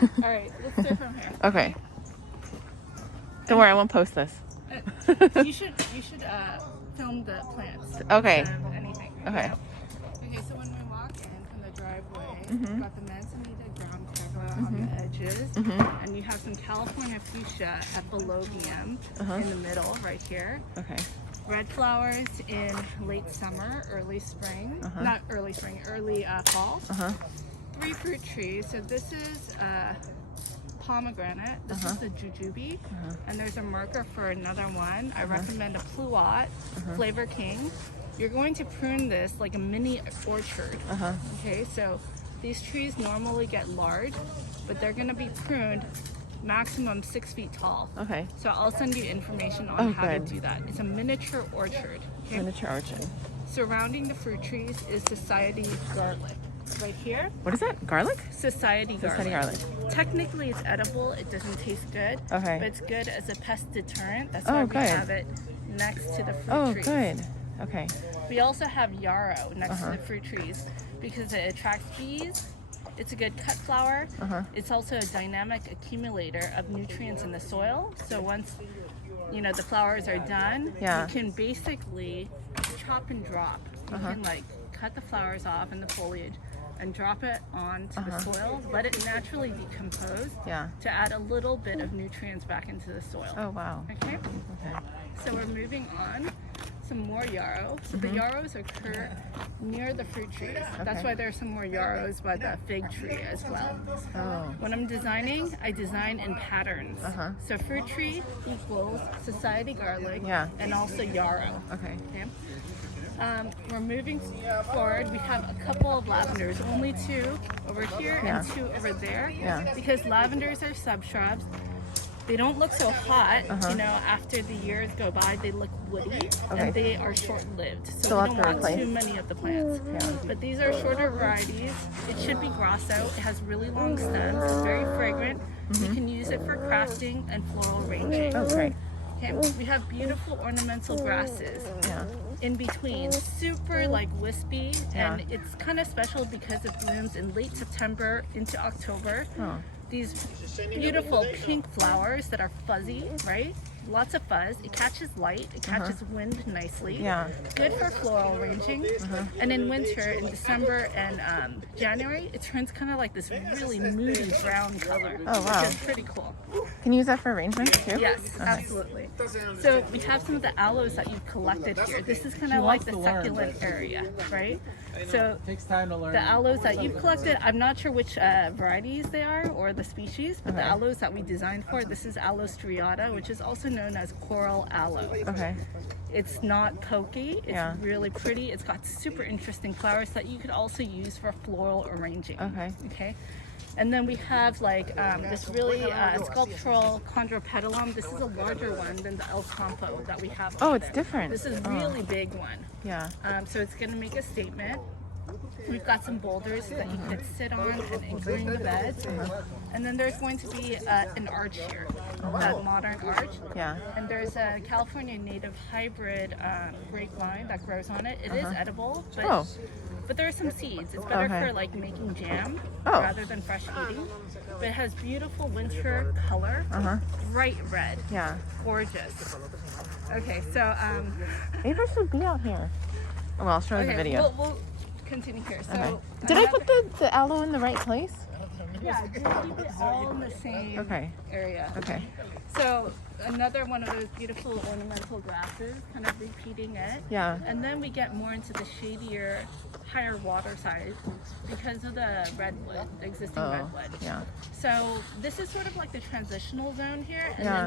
All right, let's start from here. Okay. Don't worry, I won't post this. You should film the plants. Okay. Anything. Okay. Okay, so when we walk in from the driveway, we've got the manzanita ground cover on the edges, and you have some California fuchsia at Belovium in the middle, right here. Okay. Red flowers in late summer, early spring. Not early spring, early fall. 3 fruit trees. So this is pomegranate. This is the jujube, and there's a marker for another one. I recommend a pluot, Flavor King. You're going to prune this like a mini orchard. Okay, so these trees normally get large, but they're going to be pruned maximum 6 feet tall. Okay. So I'll send you information on how to do that. It's a miniature orchard. Okay? Miniature orchard. Surrounding the fruit trees is society garlic. Right here. What is that? Garlic? Society garlic. Technically, it's edible. It doesn't taste good. Okay. But it's good as a pest deterrent. That's why we have it next to the fruit trees. Oh, good. Okay. We also have yarrow next to the fruit trees because it attracts bees. It's a good cut flower. It's also a dynamic accumulator of nutrients in the soil. So once the flowers are done, you can basically chop and drop. You can like cut the flowers off and the foliage and drop it onto the soil, let it naturally decompose to add a little bit of nutrients back into the soil. Oh, wow. Okay? So we're moving on. Some more yarrow. So the yarrows occur near the fruit trees. That's why there's some more yarrows by the fig tree as well. Oh. When I'm designing, I design in patterns. So fruit tree equals society garlic and also yarrow. Okay. We're moving forward. We have a couple of lavenders, only 2 over here and 2 over there, because lavenders are subshrubs. They don't look so hot, after the years go by, they look woody, and they are short-lived. So we don't want too many of the plants. But these are shorter varieties. It should be grasso. It has really long stems. It's very fragrant. You can use it for crafting and floral ranging. Oh, great. Okay, we have beautiful ornamental grasses in between, super like wispy, and it's kind of special because it blooms in late September into October. These beautiful pink flowers that are fuzzy, right? Lots of fuzz. It catches light. It catches wind nicely. Good for floral arranging. And in winter, in December and January, it turns kind of like this really moody brown color. Oh, wow. Which is pretty cool. Can you use that for arrangement too? Yes, absolutely. So we have some of the aloes that you've collected here. This is kind of like the succulent area, right? So takes time to learn. The aloes that you've collected, I'm not sure which varieties they are or the species, but the aloes that we designed for, this is Aloe Striata, which is also known as coral aloe. Okay. It's not pokey. It's really pretty. It's got super interesting flowers that you could also use for floral arranging. Okay. And then we have like this really sculptural chondropetalum. This is a larger one than the El Campo that we have. Oh, it's different. This is a really big one. So it's going to make a statement. We've got some boulders that you could sit on and anchoring the beds. And then there's going to be an arch here, a modern arch. And there's a California native hybrid grape vine that grows on it. It is edible, but there are some seeds. It's better for like making jam rather than fresh eating. But it has beautiful winter color, bright red, gorgeous. Okay, so maybe I should be out here. Oh, well, I'll show you the video. We'll continue here. So did I put the aloe in the right place? Yeah, just keep it all in the same area. Okay. So another one of those beautiful ornamental grasses, kind of repeating it. And then we get more into the shadier, higher water side because of the redwood, the existing redwood. So this is sort of like the transitional zone here. And then